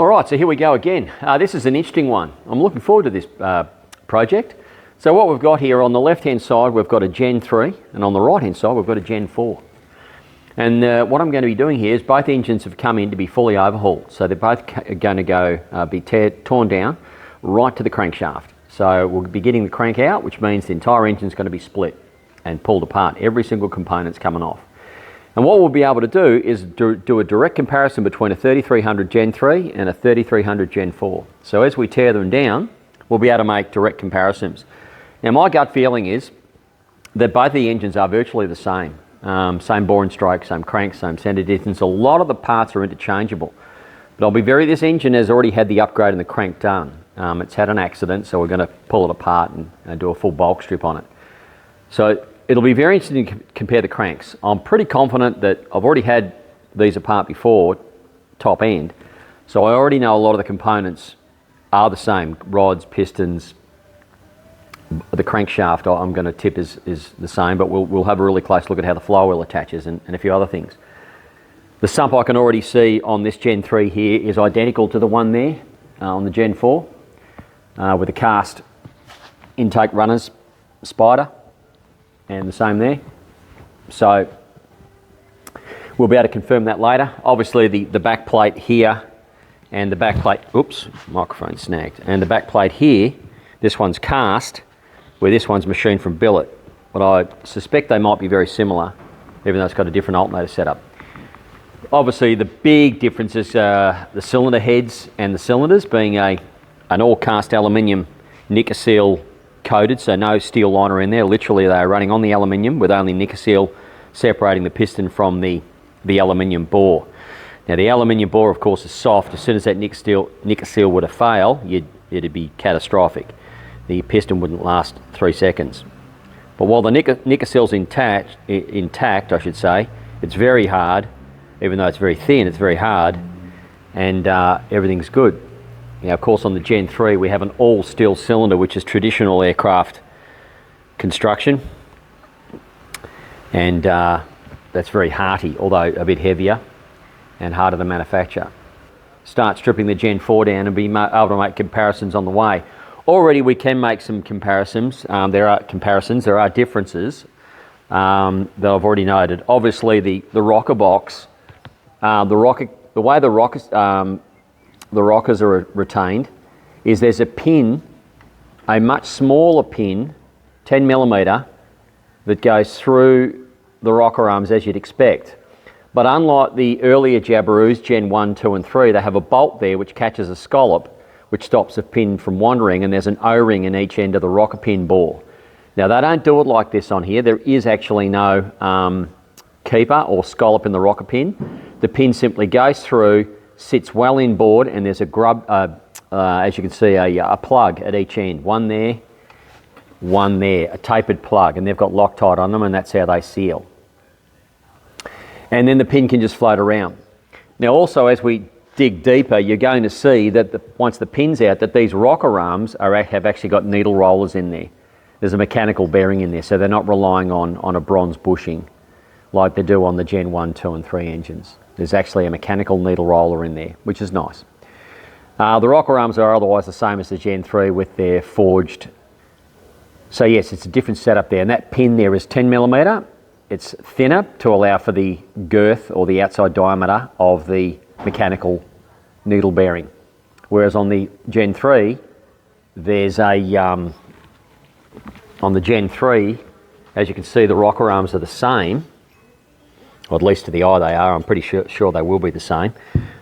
All right, so here we go again. This is an interesting one. I'm looking forward to this project. So what we've got here on the left-hand side, we've got a Gen 3, and on the right-hand side, we've got a Gen 4. And what I'm going to be doing here is both engines have come in to be fully overhauled. So they're both going to go be torn down right to the crankshaft. So we'll be getting the crank out, which means the entire engine's going to be split and pulled apart. Every single component's coming off. And what we'll be able to do is do a direct comparison between a 3300 Gen 3 and a 3300 Gen 4. So as we tear them down, we'll be able to make direct comparisons. Now my gut feeling is that both the engines are virtually the same. Same bore and stroke, same crank, same center distance. A lot of the parts are interchangeable. But this engine has already had the upgrade and the crank done. It's had an accident, so we're going to pull it apart and do a full bulk strip on it. So it'll be very interesting to compare the cranks. I'm pretty confident that I've already had these apart before, top end, so I already know a lot of the components are the same. Rods, pistons, the crankshaft I'm going to tip is the same, but we'll have a really close look at how the flywheel attaches and a few other things. The sump I can already see on this Gen 3 here is identical to the one there on the Gen 4 with the cast intake runners spider. And the same there. So we'll be able to confirm that later. Obviously the back plate here and the back plate, oops, microphone snagged. And the back plate here, this one's cast, where this one's machined from billet. But I suspect they might be very similar, even though it's got a different alternator setup. Obviously the big difference is the cylinder heads and the cylinders being an all cast aluminium Nickel coated, so no steel liner in there. Literally they are running on the aluminium with only Nickel separating the piston from the aluminium bore. Now the aluminium bore of course is soft. As soon as that Nickel were to fail, it'd be catastrophic. The piston wouldn't last 3 seconds. But while the Nickel's intact I should say, it's very hard. Even though it's very thin, it's very hard, and everything's good. Now, of course, on the Gen 3, we have an all-steel cylinder, which is traditional aircraft construction. And that's very hearty, although a bit heavier and harder to manufacture. Start stripping the Gen 4 down and be able to make comparisons on the way. Already we can make some comparisons. There are differences that I've already noted. Obviously, the rocker box, the way the rockers are retained is there's a pin, a much smaller pin, 10mm, that goes through the rocker arms as you'd expect. But unlike the earlier Jabirus, Gen 1, 2 and 3, they have a bolt there which catches a scallop which stops the pin from wandering, and there's an O-ring in each end of the rocker pin bore. Now they don't do it like this on here. There is actually no keeper or scallop in the rocker pin. The pin simply goes through, sits well inboard, and there's a as you can see, a plug at each end. One there, a tapered plug, and they've got Loctite on them, and that's how they seal. And then the pin can just float around. Now also, as we dig deeper, you're going to see that once the pin's out, that these rocker arms have actually got needle rollers in there. There's a mechanical bearing in there, so they're not relying on a bronze bushing like they do on the Gen 1, 2 and 3 engines. There's actually a mechanical needle roller in there, which is nice. The rocker arms are otherwise the same as the Gen 3 with their forged. So yes, it's a different setup there, and that pin there is 10mm. It's thinner to allow for the girth or the outside diameter of the mechanical needle bearing. Whereas on the Gen 3, there's on the Gen 3, as you can see, the rocker arms are the same. Or at least to the eye they are. I'm pretty sure they will be the same.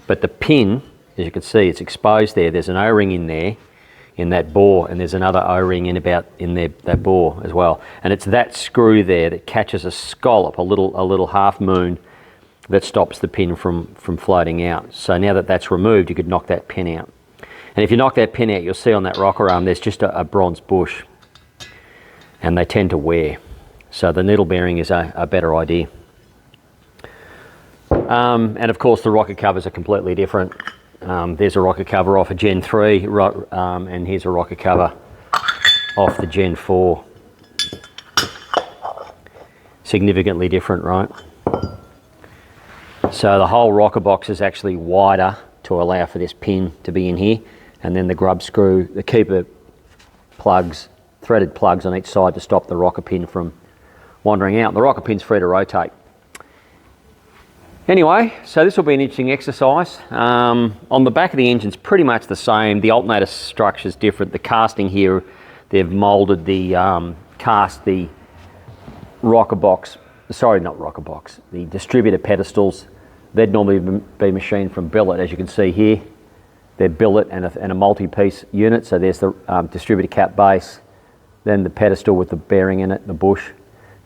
But the pin, as you can see, it's exposed there. There's an O-ring in there, in that bore, and there's another O-ring in that bore as well. And it's that screw there that catches a scallop, a little half moon, that stops the pin from floating out. So now that that's removed, you could knock that pin out. And if you knock that pin out, you'll see on that rocker arm there's just a bronze bush, and they tend to wear. So the needle bearing is a better idea. And of course the rocker covers are completely different. There's a rocker cover off a Gen 3 and here's a rocker cover off the Gen 4. Significantly different, right? So the whole rocker box is actually wider to allow for this pin to be in here, and then the grub screw, the keeper plugs, threaded plugs on each side to stop the rocker pin from wandering out. The rocker pin's free to rotate. Anyway, so this will be an interesting exercise. On the back of the engine's pretty much the same. The alternator structure's different. The casting here, they've moulded the, cast the rocker box, sorry, not rocker box, the distributor pedestals. They'd normally be machined from billet, as you can see here. They're billet and a multi-piece unit. So there's the distributor cap base, then the pedestal with the bearing in it, the bush,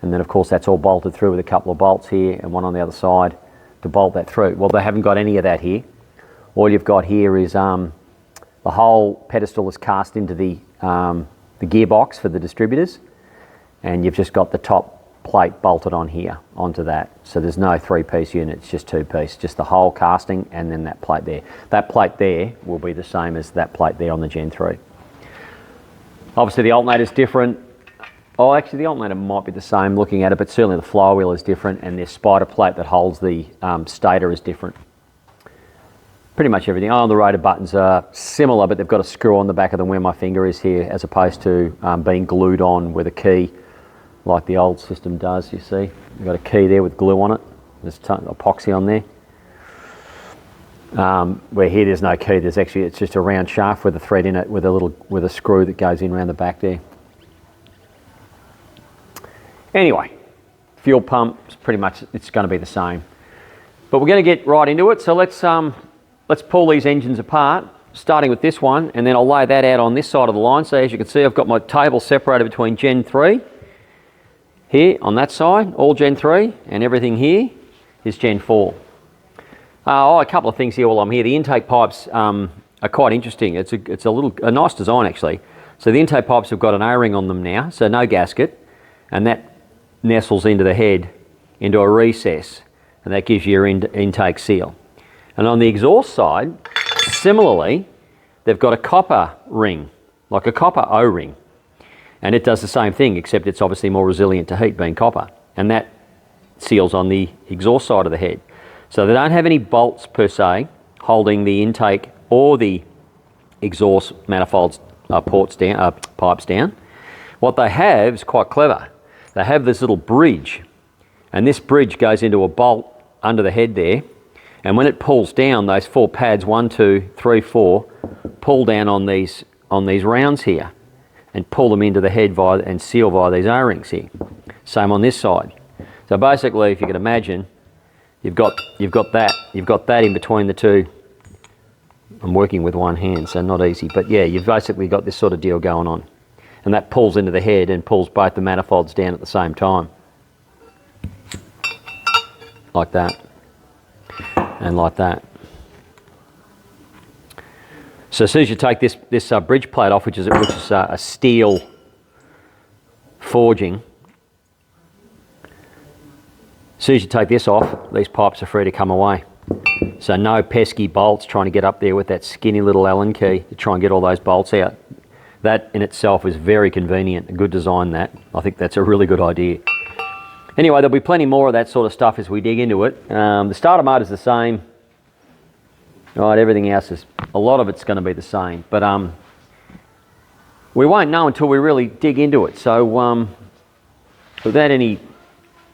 and then of course that's all bolted through with a couple of bolts here and one on the other side to bolt that through. Well, they haven't got any of that here. All you've got here is the whole pedestal is cast into the gearbox for the distributors, and you've just got the top plate bolted on here onto that. So there's no 3-piece unit, it's just 2-piece, just the whole casting and then that plate there. That plate there will be the same as that plate there on the Gen 3. Obviously the alternator's different. Oh, actually the alternator might be the same looking at it, but certainly the flywheel is different, and this spider plate that holds the stator is different. Pretty much everything. Oh, the rotor buttons are similar, but they've got a screw on the back of them where my finger is here, as opposed to being glued on with a key like the old system does, you see. You've got a key there with glue on it. There's epoxy on there. Where here there's no key, there's actually, it's just a round shaft with a thread in it with a screw that goes in around the back there. Anyway, fuel pump, pretty much it's going to be the same. But we're going to get right into it, so let's pull these engines apart, starting with this one, and then I'll lay that out on this side of the line. So as you can see, I've got my table separated between Gen 3, here on that side, all Gen 3, and everything here is Gen 4. A couple of things here while I'm here. The intake pipes are quite interesting. It's a nice design actually. So the intake pipes have got an O-ring on them now, so no gasket, and that nestles into the head, into a recess, and that gives you your intake seal. And on the exhaust side, similarly, they've got a copper ring, like a copper O-ring, and it does the same thing, except it's obviously more resilient to heat, being copper, and that seals on the exhaust side of the head. So they don't have any bolts per se holding the intake or the exhaust manifolds pipes down. What they have is quite clever. They have this little bridge, and this bridge goes into a bolt under the head there, and when it pulls down, those 4 pads, 1, 2, 3, 4, pull down on these rounds here and pull them into the head and seal via these O-rings here. Same on this side. So basically, if you can imagine, you've got that in between the two. I'm working with one hand, so not easy, but yeah, you've basically got this sort of deal going on. And that pulls into the head and pulls both the manifolds down at the same time. Like that. And like that. So as soon as you take this bridge plate off, which is a steel forging, as soon as you take this off, these pipes are free to come away. So no pesky bolts trying to get up there with that skinny little Allen key to try and get all those bolts out. That in itself is very convenient, a good design that. I think that's a really good idea. Anyway, there'll be plenty more of that sort of stuff as we dig into it. The starter mode is the same. Right, everything else is, a lot of it's going to be the same. But we won't know until we really dig into it. So without any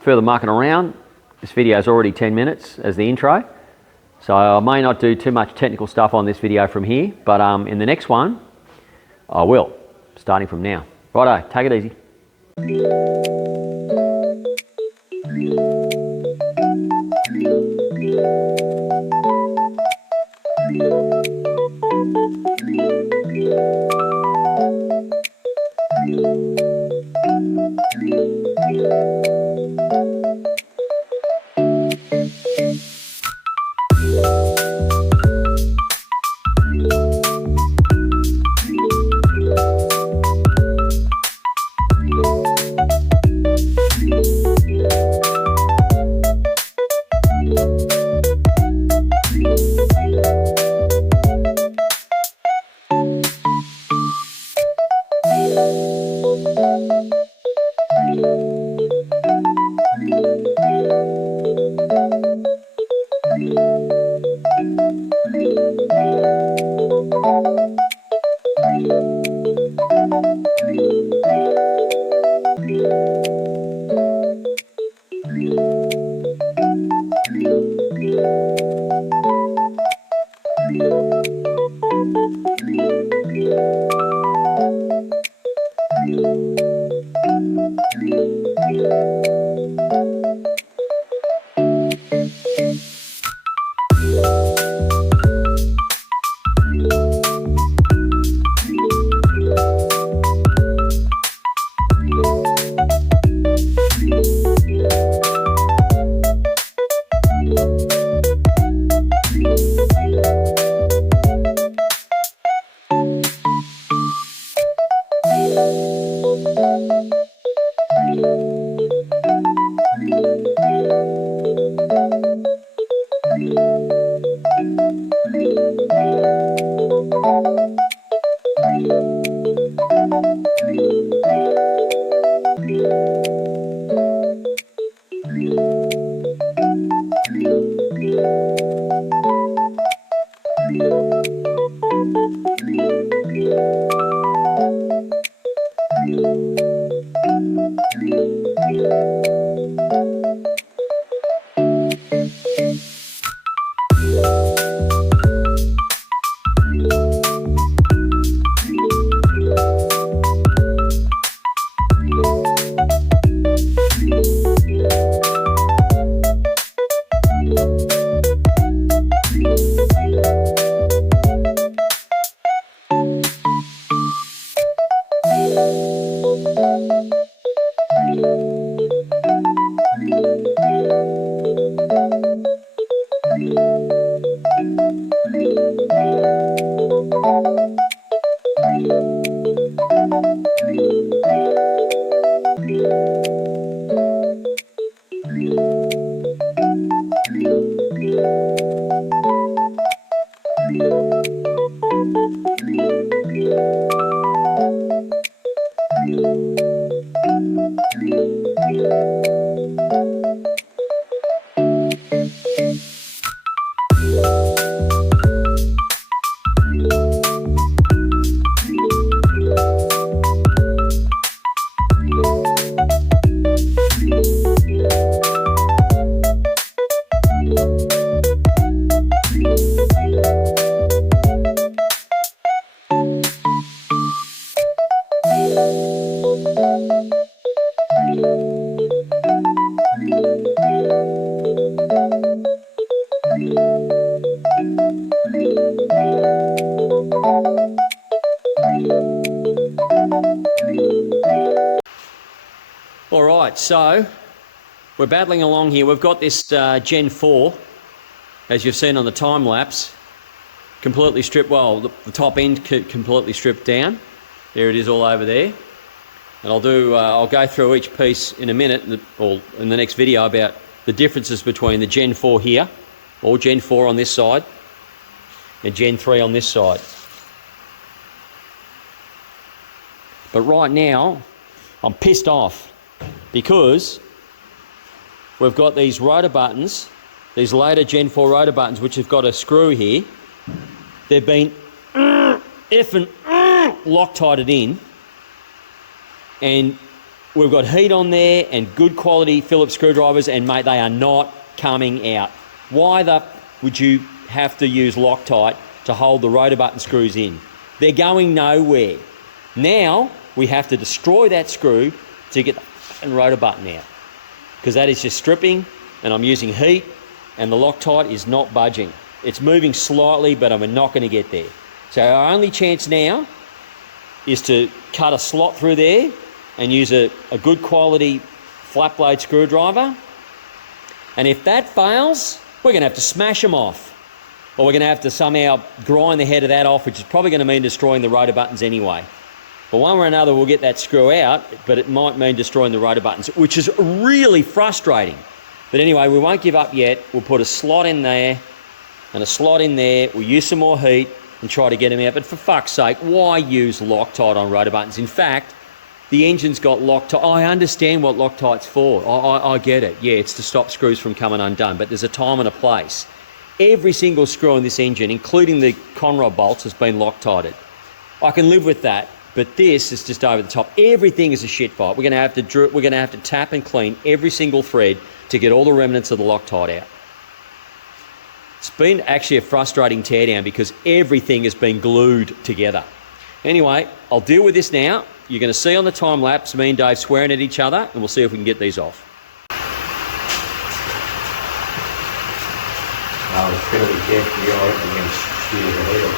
further mucking around, this video is already 10 minutes as the intro. So I may not do too much technical stuff on this video from here, but in the next one, I will, starting from now. Righto, take it easy. Right, so we're battling along here. We've got this Gen 4, as you've seen on the time lapse, completely stripped. Well, the top end completely stripped down. There it is, all over there. And I'll go through each piece in a minute, or in the next video, about the differences between the Gen 4 here, or Gen 4 on this side, and Gen 3 on this side. But right now, I'm pissed off because we've got these rotor buttons, these later Gen 4 rotor buttons, which have got a screw here. They've been effing Loctited in, and we've got heat on there and good quality Phillips screwdrivers, and mate, they are not coming out. Why would you have to use Loctite to hold the rotor button screws in? They're going nowhere. Now we have to destroy that screw to get the rotor button out, because that is just stripping, and I'm using heat, and the Loctite is not budging. It's moving slightly, but we're not going to get there. So our only chance now is to cut a slot through there and use a good quality flat blade screwdriver. And if that fails, we're going to have to smash them off, or we're going to have to somehow grind the head of that off, which is probably going to mean destroying the rotor buttons anyway. But one way or another, we'll get that screw out, but it might mean destroying the rotor buttons, which is really frustrating. But anyway, we won't give up yet. We'll put a slot in there and a slot in there. We'll use some more heat and try to get them out. But for fuck's sake, why use Loctite on rotor buttons? In fact, the engine's got Loctite. I understand what Loctite's for. I get it. Yeah, it's to stop screws from coming undone, but there's a time and a place. Every single screw in this engine, including the conrod bolts, has been Loctited. I can live with that. But this is just over the top. Everything is a shit fight. We're going to have to tap and clean every single thread to get all the remnants of the Loctite out. It's been actually a frustrating teardown because everything has been glued together. Anyway, I'll deal with this now. You're going to see on the time lapse me and Dave swearing at each other, and we'll see if we can get these off. It's going to be careful. You're going to shear the head off.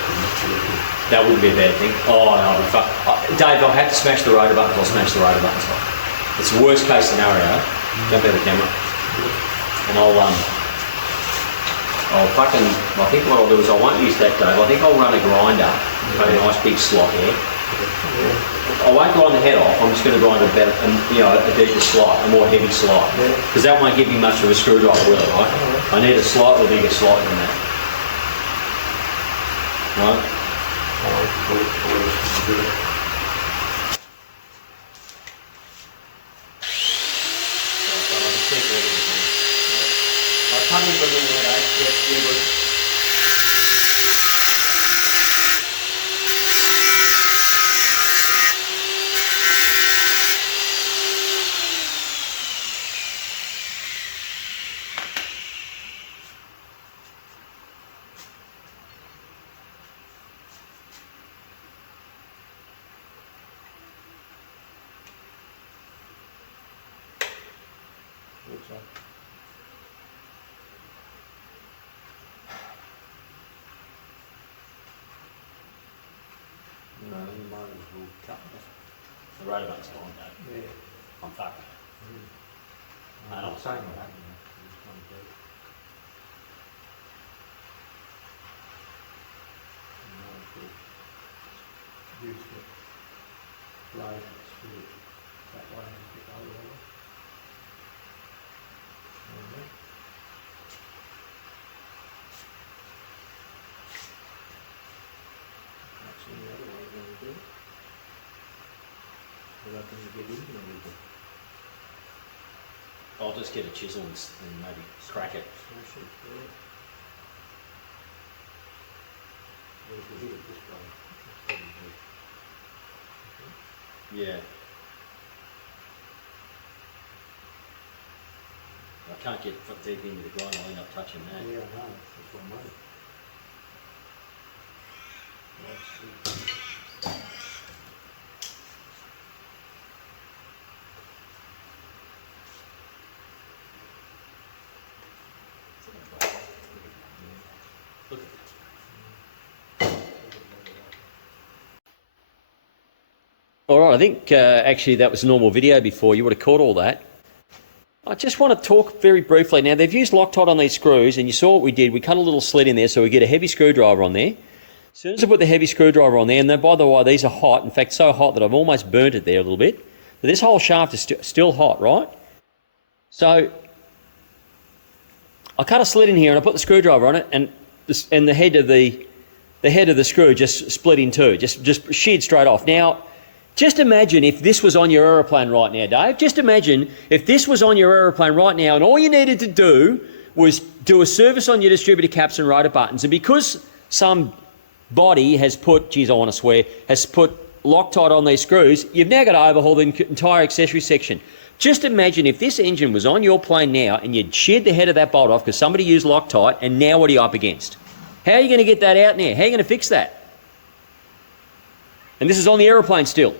That wouldn't be a bad thing. Oh, no, I'll be fucked. Dave, I'll have to smash the rotor buttons. I'll smash the rotor buttons off. It's the worst case scenario. Jump out of the camera. And I think what I'll do is I won't use that, Dave. I think I'll run a grinder, cut a nice big slot here. I won't grind the head off. I'm just going to grind a better, a deeper slot, a more heavy slot. Because that won't give me much of a screwdriver, will it, right? I need a slightly bigger slot than that. Right? No, you might as well cut it. The rotor button's gone, Dave. Yeah. I'm fucked. I'm saying that, it's going to do. Use the blade and screw it that way and get over it. That's the other way you're going to do it. Without them to get into anything. I'll just get a chisel and maybe crack it. Smash it, yeah. Well, if you hit it this way, it's probably good. Yeah. I can't get deep into the grind, I'll end up touching that. Yeah, I know, that's what I mean. Let's see. Look. All right, I think actually that was a normal video before. You would have caught all that. I just want to talk very briefly. Now, they've used Loctite on these screws, and you saw what we did. We cut a little slit in there so we get a heavy screwdriver on there. As soon as I put the heavy screwdriver on there, and then, by the way, these are hot. In fact, so hot that I've almost burnt it there a little bit. But this whole shaft is still hot, right? So I cut a slit in here and I put the screwdriver on it, and the head of the screw just split in two, just sheared straight off. Now, just imagine if this was on your aeroplane right now, Dave. Just imagine if this was on your aeroplane right now, and all you needed to do was do a service on your distributor caps and rotor buttons, and because some body has put, geez, I want to swear, has put Loctite on these screws, you've now got to overhaul the entire accessory section. Just imagine if this engine was on your plane now and you'd sheared the head of that bolt off because somebody used Loctite, and now what are you up against? How are you going to get that out now? How are you going to fix that? And this is on the aeroplane still.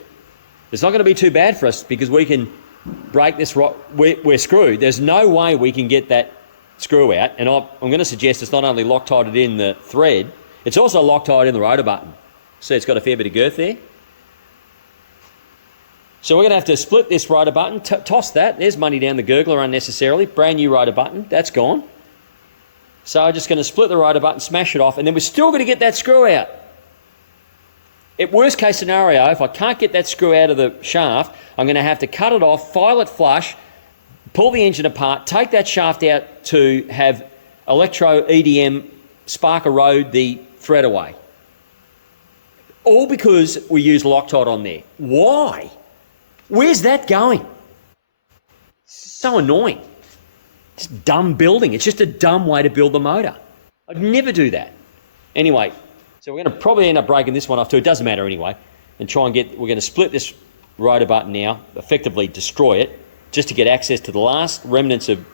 It's not going to be too bad for us because we can break this, we're screwed. There's no way we can get that screw out, and I'm going to suggest it's not only Loctited in the thread, it's also Loctite in the rotor button. See, it's got a fair bit of girth there. So we're going to have to split this rotor button, toss that. There's money down the gurgler unnecessarily. Brand new rotor button, that's gone. So I'm just going to split the rotor button, smash it off, and then we're still going to get that screw out. At worst case scenario, if I can't get that screw out of the shaft, I'm going to have to cut it off, file it flush, pull the engine apart, take that shaft out to have electro EDM spark erode the thread away. All because we use Loctite on there. Why? Where's that going? So annoying. It's dumb building. It's just a dumb way to build the motor. I'd never do that. Anyway, so we're going to probably end up breaking this one off too. It doesn't matter anyway. And we're going to split this rotor button now, effectively destroy it, just to get access to the last remnants of,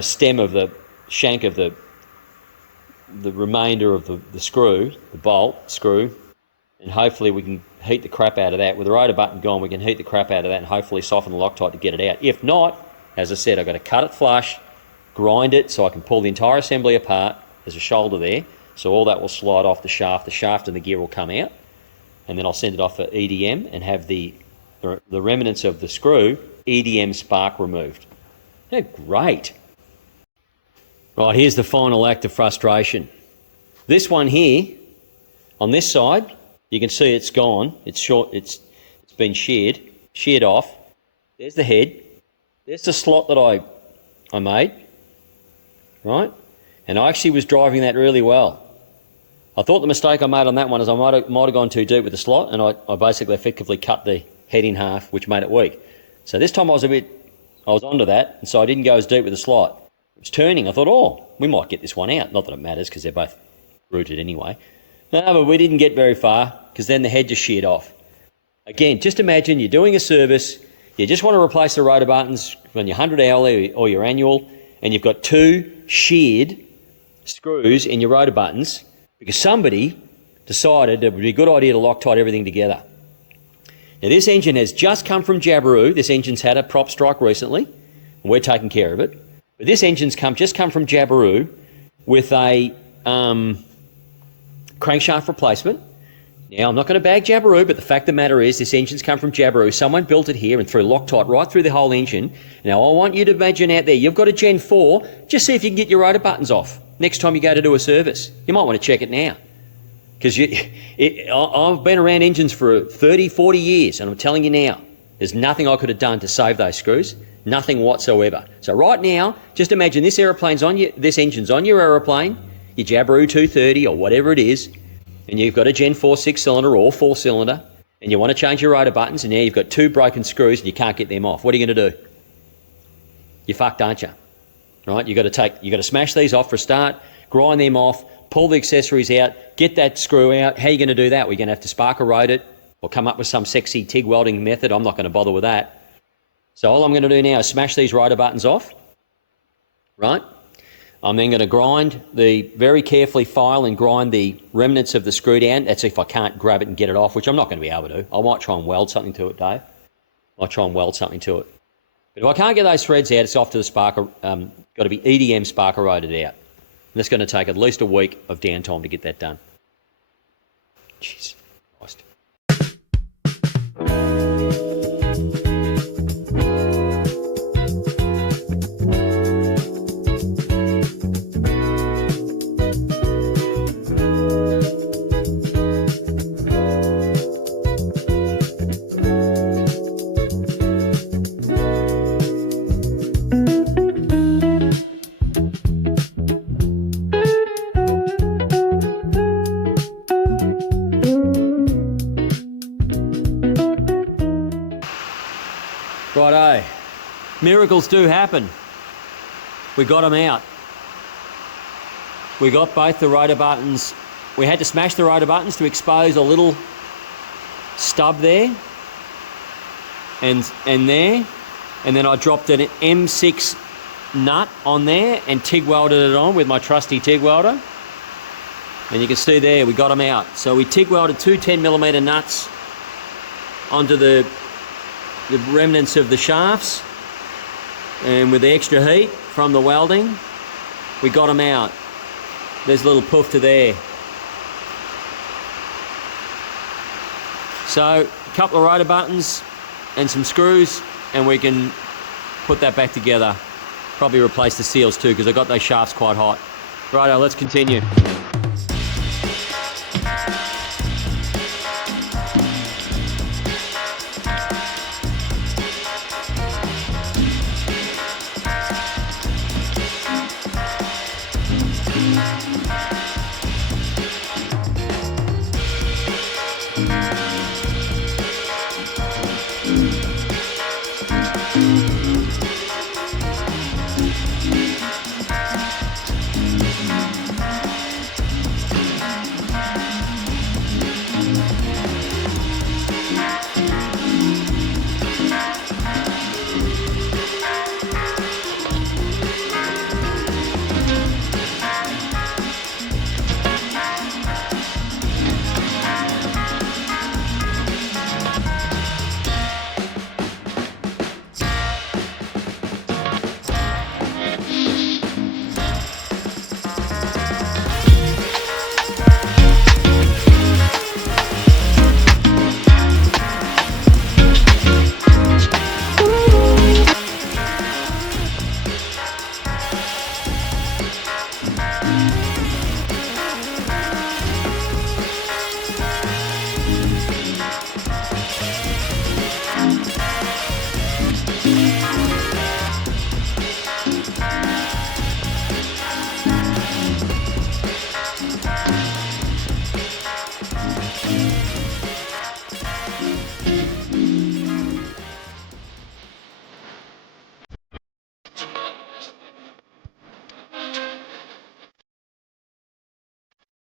stem of the shank of the remainder of the screw, the bolt screw, and hopefully we can heat the crap out of that. With the rotor button gone, we can heat the crap out of that and hopefully soften the Loctite to get it out. If not, as I said, I've got to cut it flush, grind it so I can pull the entire assembly apart. There's a shoulder there, so all that will slide off the shaft and the gear will come out, and then I'll send it off for EDM and have the remnants of the screw EDM spark removed. Yeah, great. Right, here's the final act of frustration. This one here, on this side, you can see it's gone. It's short. It's been sheared off. There's the head. There's the slot that I made, right? And I actually was driving that really well. I thought the mistake I made on that one is I might have gone too deep with the slot, and I basically effectively cut the head in half, which made it weak. So this time I was onto that, and so I didn't go as deep with the slot. It was turning. I thought, we might get this one out. Not that it matters because they're both rooted anyway. No, but we didn't get very far because then the head just sheared off. Again, just imagine you're doing a service, you just want to replace the rotor buttons on your 100 hourly or your annual, and you've got two sheared screws in your rotor buttons because somebody decided it would be a good idea to Loctite everything together. Now this engine has just come from Jabiru. This engine's had a prop strike recently, and we're taking care of it. But this engine's just come from Jabiru with a crankshaft replacement. Now, I'm not going to bag Jabiru, but the fact of the matter is this engine's come from Jabiru. Someone built it here and threw Loctite right through the whole engine. Now, I want you to imagine out there, you've got a Gen 4, just see if you can get your rotor buttons off next time you go to do a service. You might want to check it now. Because I've been around engines for 30, 40 years, and I'm telling you now, there's nothing I could have done to save those screws. Nothing whatsoever. So right now, just imagine this engine's on your aeroplane, your Jabiru 230 or whatever it is, and you've got a Gen 4 6-cylinder or 4-cylinder, and you want to change your rotor buttons, and now you've got two broken screws and you can't get them off. What are you going to do? You're fucked, aren't you? Right? You've got to smash these off for a start, grind them off, pull the accessories out, get that screw out. How are you going to do that? We're going to have to spark erode it or come up with some sexy TIG welding method. I'm not going to bother with that. So all I'm going to do now is smash these rotor buttons off, right? I'm then going to very carefully file and grind the remnants of the screw down. That's if I can't grab it and get it off, which I'm not going to be able to. I might try and weld something to it, Dave. But if I can't get those threads out, it's off to the sparker. Got to be EDM spark eroded out. And that's going to take at least a week of downtime to get that done. Jeez Christ. Miracles do happen. We got them out. We got both the rotor buttons. We had to smash the rotor buttons to expose a little stub there and there. And then I dropped an M6 nut on there and TIG welded it on with my trusty TIG welder. And you can see there, we got them out. So we TIG welded two 10mm nuts onto the remnants of the shafts. And with the extra heat from the welding, we got them out. There's a little poof to there. So a couple of rotor buttons and some screws, and we can put that back together. Probably replace the seals too, because I got those shafts quite hot. Righto, let's continue.